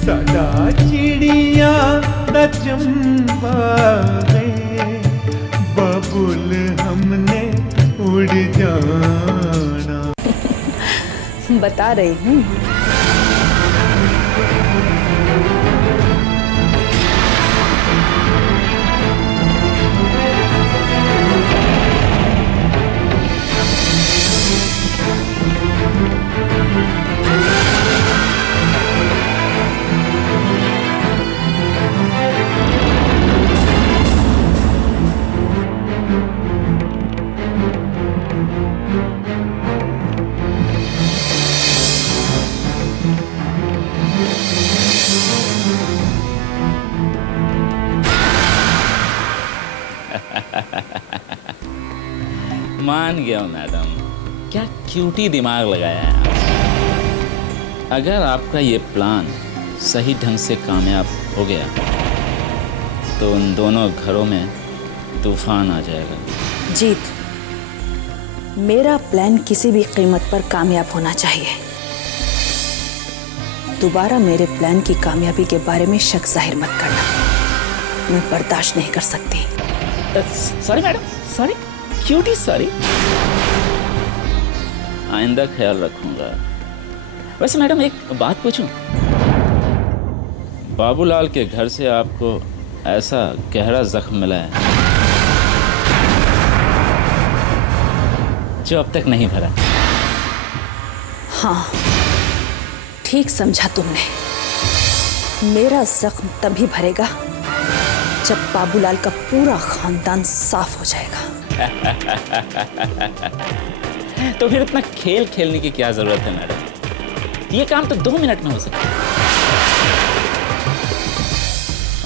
सदा चिड़िया न चंपागे, बबुल हमने उड़ जाना। बता रही हूँ। मान गया मैडम, क्या क्यूटी दिमाग लगाया है आप। अगर आपका ये प्लान सही ढंग से कामयाब हो गया तो उन दोनों घरों में तूफान आ जाएगा। जीत, मेरा प्लान किसी भी कीमत पर कामयाब होना चाहिए। दोबारा मेरे प्लान की कामयाबी के बारे में शक जाहिर मत करना, मैं बर्दाश्त नहीं कर सकती। Sorry madam, sorry cutie, sorry. आइंदा ख्याल रखूंगा। वैसे मैडम एक बात पूछूं, बाबूलाल के घर से आपको ऐसा गहरा जख्म मिला है जो अब तक नहीं भरा? हाँ, ठीक समझा तुमने। मेरा जख्म तभी भरेगा जब बाबूलाल का पूरा खानदान साफ हो जाएगा। तो फिर इतना खेल खेलने की क्या जरूरत है मैडम? ये काम तो 2 मिनट में हो सकता है।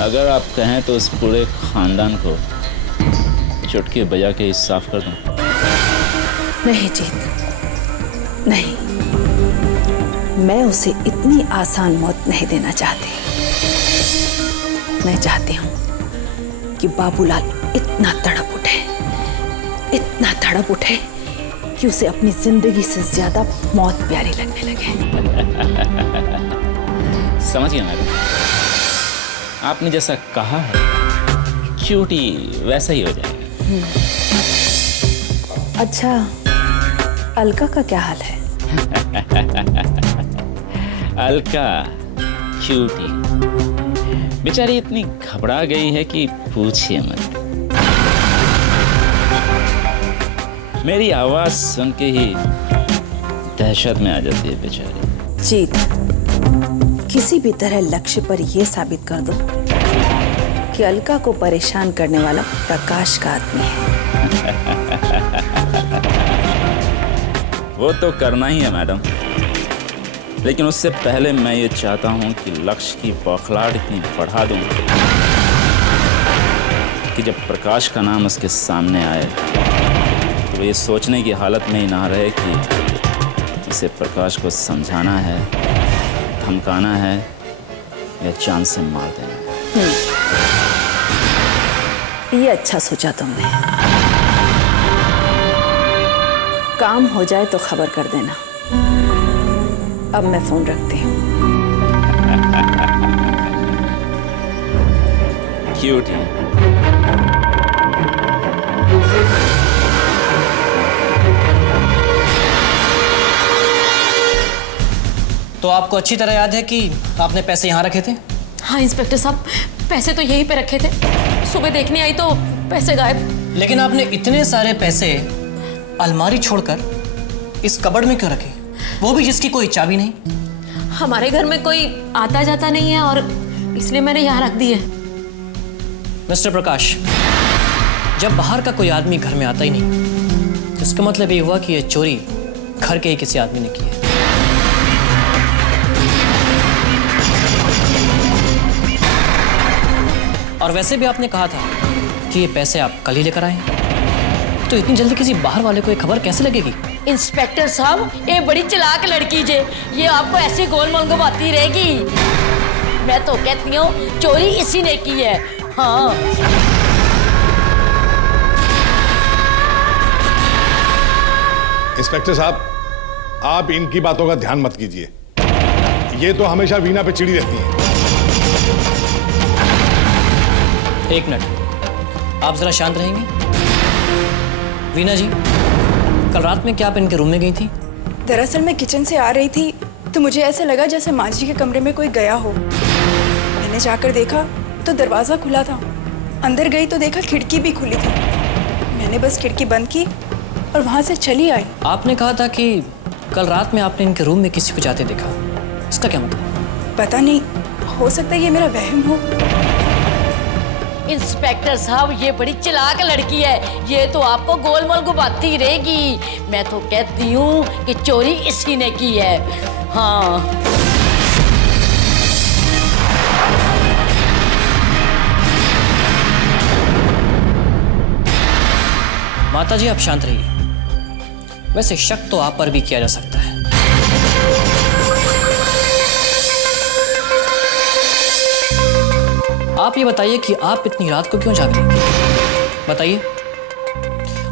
अगर आप कहें तो इस पूरे खानदान को चुटकी बजा के साफ कर दूं। नहीं जीत, नहीं, मैं उसे इतनी आसान मौत नहीं देना चाहती। मैं चाहती हूँ कि बाबूलाल इतना तड़प उठे, इतना तड़प उठे कि उसे अपनी जिंदगी से ज्यादा मौत प्यारी लगने लगे। समझ गया मैडम, आपने जैसा कहा है क्यूटी वैसा ही हो जाएगा। अच्छा, अलका का क्या हाल है? अलका क्यूटी बेचारी इतनी घबरा गई है कि पूछिए मत। मेरी आवाज सुन के ही दहशत में आ जाती है बेचारी। जीत, किसी भी तरह लक्ष्य पर यह साबित कर दो कि अलका को परेशान करने वाला प्रकाश का आदमी है। वो तो करना ही है मैडम, लेकिन उससे पहले मैं ये चाहता हूं कि लक्ष्य की बौखलाहट इतनी बढ़ा दूं कि जब प्रकाश का नाम उसके सामने आए तो वो ये सोचने की हालत में ही ना रहे कि इसे प्रकाश को समझाना है, धमकाना है या जान से मार देना है। ये अच्छा सोचा तुमने। काम हो जाए तो खबर कर देना। अब मैं फोन रखती हूँ। क्यूटी। तो आपको अच्छी तरह याद है कि आपने पैसे यहाँ रखे थे? हाँ इंस्पेक्टर साहब, पैसे तो यहीं पे रखे थे। सुबह देखने आई तो पैसे गायब। लेकिन आपने इतने सारे पैसे अलमारी छोड़कर इस कबर्ड में क्यों रखे, वो भी जिसकी कोई चाबी नहीं? हमारे घर में कोई आता जाता नहीं है और इसलिए मैंने यहाँ रख दिए। मिस्टर प्रकाश, जब बाहर का कोई आदमी घर में आता ही नहीं तो इसका मतलब ये हुआ कि ये चोरी घर के ही किसी आदमी ने की है। और वैसे भी आपने कहा था कि ये पैसे आप कल ही लेकर आए, तो इतनी जल्दी किसी बाहर वाले को ये खबर कैसे लगेगी? इंस्पेक्टर साहब, ये बड़ी चालाक लड़की जे, ये आपको ऐसे गोलमाल घुमाती रहेगी। मैं तो कहती हूँ चोरी इसी ने की है। हाँ इंस्पेक्टर साहब, आप इनकी बातों का ध्यान मत कीजिए। ये तो हमेशा वीणा पे चिड़ी रहती हैं। एक मिनट, आप जरा शांत रहेंगी? वीना जी, कल रात में क्या आप इनके रूम में गई थी? दरअसल मैं किचन से आ रही थी तो मुझे ऐसा लगा जैसे माँ जी के कमरे में कोई गया हो। मैंने जाकर देखा तो दरवाज़ा खुला था। अंदर गई तो देखा खिड़की भी खुली थी। मैंने बस खिड़की बंद की और वहाँ से चली आई। आपने कहा था कि कल रात में आपने इनके रूम में किसी को जाते देखा, इसका क्या मतलब? पता नहीं, हो सकता है ये मेरा वहम हो। इंस्पेक्टर साहब, ये बड़ी चालाक लड़की है, ये तो आपको गोलमाल घुमाती रहेगी। मैं तो कहती हूँ कि चोरी इसी ने की है। हाँ, माता जी आप शांत रहिए। वैसे शक तो आप पर भी किया जा सकता है। आप ये बताइए कि आप इतनी रात को क्यों जाग रही थी? बताइए।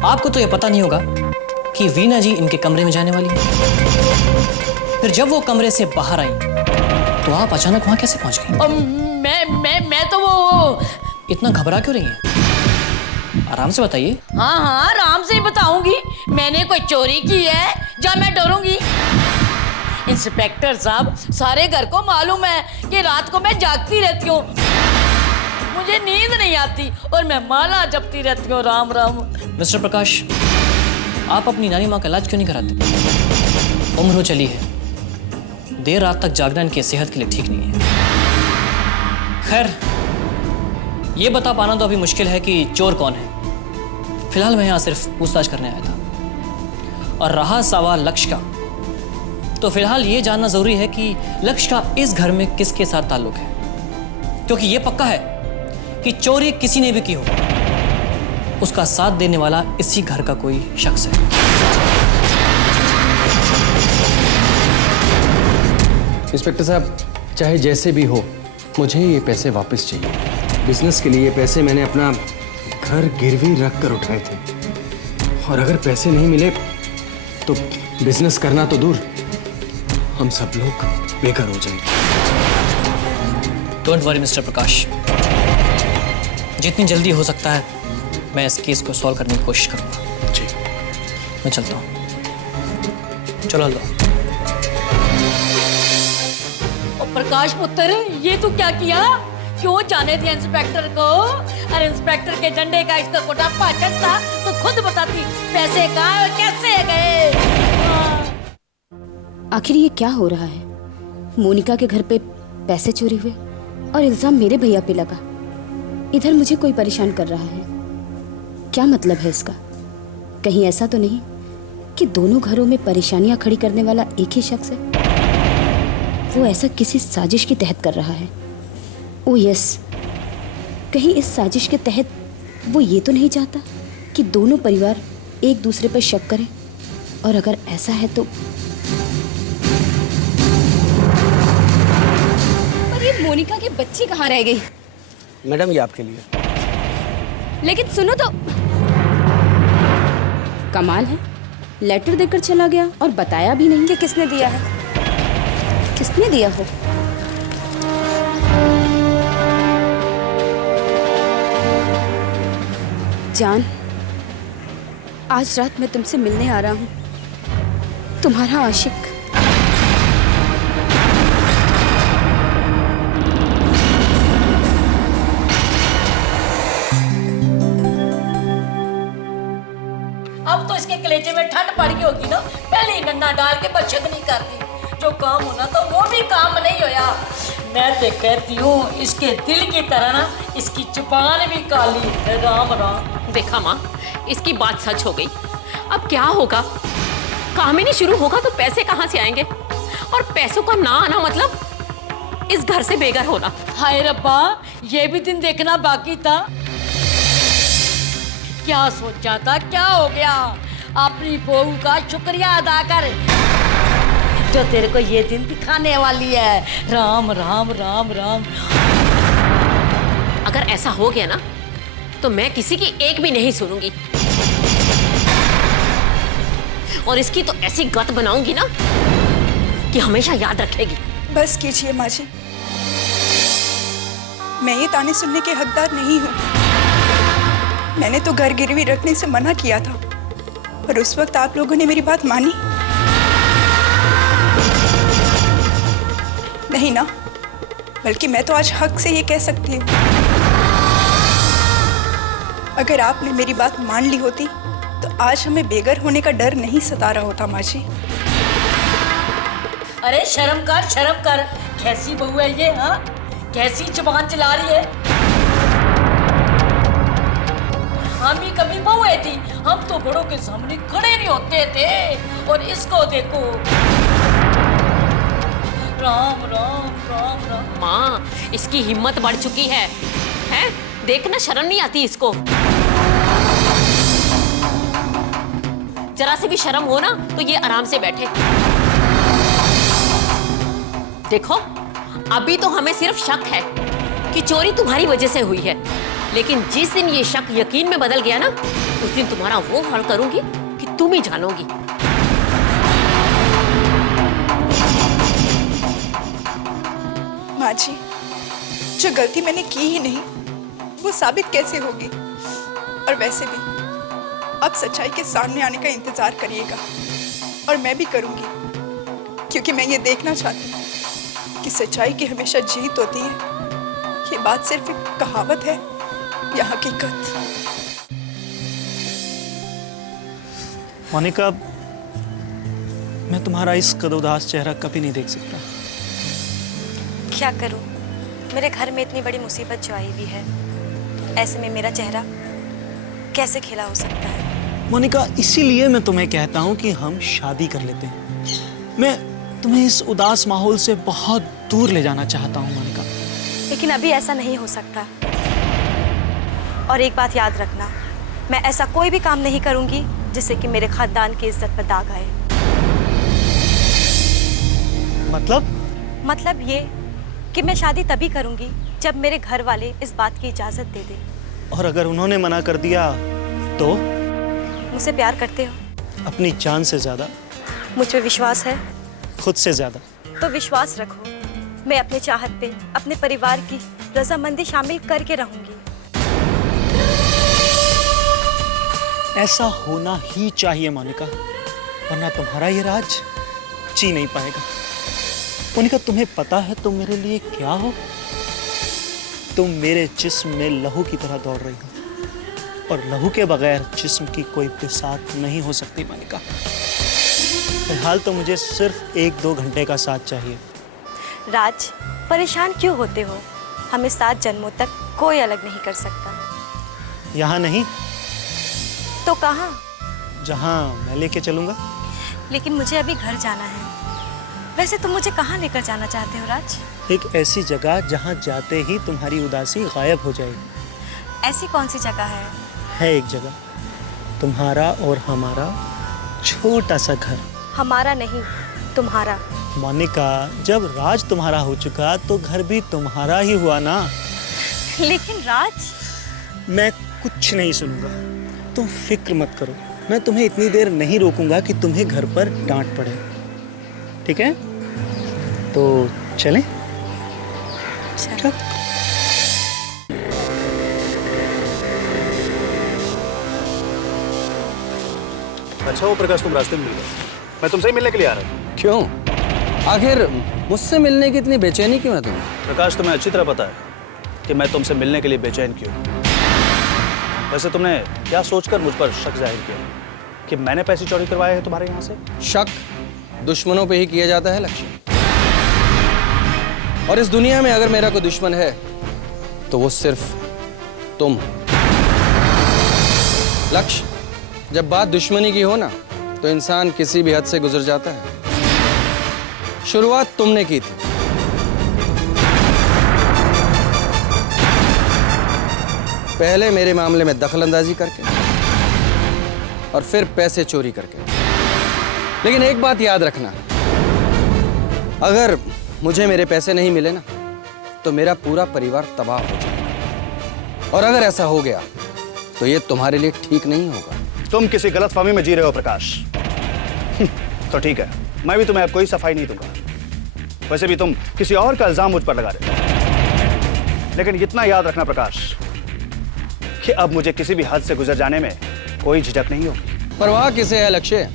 आपको तो ये पता नहीं होगा कि वीना जी इनके कमरे में जाने वाली है। फिर जब वो कमरे से बाहर आई तो आप अचानक वहां कैसे पहुंच गई? और मैं तो वो इतना घबरा क्यों रही हैं? आराम से बताइए। हाँ हाँ, आराम से ही बताऊंगी। मैंने कोई चोरी की है जब मैं डरूंगी? इंस्पेक्टर साहब, सारे घर को मालूम है कि रात को मैं जागती रहती हूँ, मुझे नींद नहीं आती और मैं माला जपती रहती हूँ। राम राम। मिस्टर प्रकाश, आप अपनी नानी माँ का इलाज क्यों नहीं कराते? उम्र हो चली है, देर रात तक जागना इनकी सेहत के लिए ठीक नहीं है। खैर, ये बता पाना तो अभी मुश्किल है कि चोर कौन है। फिलहाल मैं यहाँ सिर्फ पूछताछ करने आया था। और रहा सवाल लक्ष्य का, तो फिलहाल ये जानना जरूरी है कि लक्ष्य का इस घर में किसके साथ ताल्लुक है, क्योंकि ये पक्का है कि चोरी किसी ने भी की हो, उसका साथ देने वाला इसी घर का कोई शख्स है। इंस्पेक्टर साहब, चाहे जैसे भी हो, मुझे ये पैसे वापस चाहिए। बिजनेस के लिए पैसे मैंने अपना घर गिरवी रख कर उठाए थे, और अगर पैसे नहीं मिले तो बिजनेस करना तो दूर, हम सब लोग बेघर हो जाएंगे। डोंट वरी मिस्टर प्रकाश, जितनी जल्दी हो सकता है मैं इस केस को सॉल्व करने की कोशिश करूंगा। जी, मैं चलता हूँ। चलो लो। और प्रकाश पुत्र, ये तू क्या किया? क्यों जाने दिया इंस्पेक्टर को? अरे इंस्पेक्टर के झंडे का इसका कोटा पाचन था तो खुद बताती पैसे कहाँ और कैसे गए। आखिर ये क्या हो रहा है? मोनिका के घर पे पैसे चोरी हुए और इल्जाम मेरे भैया पे लगा। इधर मुझे कोई परेशान कर रहा है। क्या मतलब है इसका? कहीं ऐसा तो नहीं कि दोनों घरों में परेशानियां खड़ी करने वाला एक ही शख्स है? वो ऐसा किसी साजिश के तहत कर रहा है। ओह यस, कहीं इस साजिश के तहत वो ये तो नहीं चाहता कि दोनों परिवार एक दूसरे पर शक करें? और अगर ऐसा है तो पर ये मोनिका की बच्ची कहाँ रह गई? मैडम ये आपके लिए। लेकिन सुनो तो, कमाल है, लेटर देकर चला गया और बताया भी नहीं कि किसने दिया है। किसने दिया हो। जान, आज रात मैं तुमसे मिलने आ रहा हूँ, तुम्हारा आशिक। अब तो इसके कलेजे में ठंड पड़ गई होगी ना, पहले ही नन्ना डाल के बचत नहीं करती। जो काम होना तो वो भी काम नहीं होया। मैं तो कहती हूँ इसके दिल की तरह ना इसकी जुबान भी काली है। राम राम। देखा माँ, इसकी बात सच हो गई। अब क्या होगा? काम ही नहीं शुरू होगा तो पैसे कहाँ से आएंगे? और पैसों का ना आना मतलब इस घर से बेघर होना। हाय रब्बा, ये भी दिन देखना बाकी था। क्या सोचा था, क्या हो गया? अपनी बहू का शुक्रिया अदा कर जो तेरे को ये दिन दिखाने वाली है। राम राम राम राम। अगर ऐसा हो गया ना तो मैं किसी की एक भी नहीं सुनूंगी, और इसकी तो ऐसी गत बनाऊंगी ना कि हमेशा याद रखेगी। बस कीजिए माँ जी, मैं ये ताने सुनने के हकदार नहीं हूँ। मैंने तो घर गिरवी रखने से मना किया था, पर उस वक्त आप लोगों ने मेरी बात मानी नहीं ना। बल्कि मैं तो आज हक से ये कह सकती हूँ, अगर आपने मेरी बात मान ली होती तो आज हमें बेघर होने का डर नहीं सता रहा होता माँ जी। अरे शर्म कर, कैसी बहू है ये? हाँ, कैसी जुबान चला रही है? हम ही कभी बहुए थी, हम तो बड़ों के सामने खड़े नहीं होते थे, और इसको देखो। राम राम राम राम। माँ, इसकी हिम्मत बढ़ चुकी है, हैं? देखना शर्म नहीं आती इसको? जरा से भी शर्म हो ना तो ये आराम से बैठे। देखो, अभी तो हमें सिर्फ शक है कि चोरी तुम्हारी वजह से हुई है, लेकिन जिस दिन ये शक यकीन में बदल गया ना, उस दिन तुम्हारा वो हाल करूंगी कि तुम ही जानोगी। माँ जी, जो गलती मैंने की ही नहीं वो साबित कैसे होगी? और वैसे भी अब सच्चाई के सामने आने का इंतजार करिएगा, और मैं भी करूंगी, क्योंकि मैं ये देखना चाहती हूँ कि सच्चाई की हमेशा जीत होती है। ये बात सिर्फ एक कहावत है या हकीकत? मोनिका, मैं तुम्हारा इस कद उदास चेहरा कभी नहीं देख सकता। क्या करूं? मेरे घर में इतनी बड़ी मुसीबत जो आई हुई है, ऐसे में मेरा चेहरा कैसे खिला हो सकता है? मोनिका, इसीलिए मैं तुम्हें कहता हूँ कि हम शादी कर लेते हैं। मैं तुम्हें इस उदास माहौल से बहुत दूर ले जाना चाहता हूँ मोनिका। लेकिन अभी ऐसा नहीं हो सकता। और एक बात याद रखना, मैं ऐसा कोई भी काम नहीं करूंगी जिससे कि मेरे खानदान की इज्जत पर दाग आए। मतलब ये कि मैं शादी तभी करूंगी जब मेरे घर वाले इस बात की इजाजत दे दें। और अगर उन्होंने मना कर दिया तो? मुझसे प्यार करते हो? अपनी जान से ज्यादा। मुझ पे विश्वास है? खुद से ज्यादा। तो विश्वास रखो, मैं अपने चाहत पे अपने परिवार की रजामंदी शामिल करके रहूंगी। ऐसा होना ही चाहिए मोनिका, वरना तुम्हारा ये राज जी नहीं पाएगा। मोनिका, तुम्हें पता है तुम मेरे लिए क्या हो? तुम मेरे जिस्म में लहू की तरह दौड़ रही हो, और लहू के बगैर जिस्म की कोई बिसात नहीं हो सकती मोनिका। फिलहाल तो मुझे सिर्फ 1-2 घंटे का साथ चाहिए। राज, परेशान क्यों होते हो? हमें 7 जन्मों तक कोई अलग नहीं कर सकता। यहाँ नहीं तो कहाँ? जहाँ मैं लेके चलूंगा। लेकिन मुझे अभी घर जाना है। वैसे तुम मुझे कहाँ लेकर जाना चाहते हो राज? एक ऐसी जगह जहाँ जाते ही तुम्हारी उदासी गायब हो जाएगी। ऐसी कौन सी जगह है? है एक जगह, तुम्हारा और हमारा छोटा सा घर। हमारा नहीं, तुम्हारा। मोनिका, जब राज तुम्हारा हो चुका तो घर भी तुम्हारा ही हुआ ना। लेकिन राज, मैं कुछ नहीं सुनूंगा, तुम फिक्र मत करो। मैं तुम्हें इतनी देर नहीं रोकूंगा कि तुम्हें घर पर डांट पड़े, ठीक है? तो चलें? चल। अच्छा वो प्रकाश, तुम रास्ते में मिल गए। मैं तुमसे ही मिलने के लिए आ रहा हूँ। क्यों? आखिर मुझसे मिलने की इतनी बेचैनी क्यों है तुम्हें? प्रकाश, तुम्हें अच्छी तरह पता है कि मैं तुमसे मिलने के लिए बेचैन क्यों। वैसे तुमने क्या सोचकर मुझ पर शक जाहिर किया कि मैंने पैसे चोरी करवाए हैं तुम्हारे यहाँ से? शक दुश्मनों पे ही किया जाता है लक्ष्य। और इस दुनिया में अगर मेरा कोई दुश्मन है तो वो सिर्फ तुम। लक्ष्य, जब बात दुश्मनी की हो ना तो इंसान किसी भी हद से गुजर जाता है। शुरुआत तुमने की थी। पहले मेरे मामले में दखलंदाजी करके और फिर पैसे चोरी करके। लेकिन एक बात याद रखना, अगर मुझे मेरे पैसे नहीं मिले ना तो मेरा पूरा परिवार तबाह हो जाएगा। और अगर ऐसा हो गया तो ये तुम्हारे लिए ठीक नहीं होगा। तुम किसी गलतफहमी में जी रहे हो प्रकाश। तो ठीक है, मैं भी तुम्हें अब कोई सफाई नहीं दूंगा। वैसे भी तुम किसी और का इल्जाम मुझ पर लगा रहे हो। लेकिन इतना याद रखना प्रकाश कि अब मुझे किसी भी हद से गुजर जाने में कोई झिझक नहीं होगी। परवाह किसे है लक्ष्य,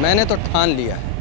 मैंने तो ठान लिया है।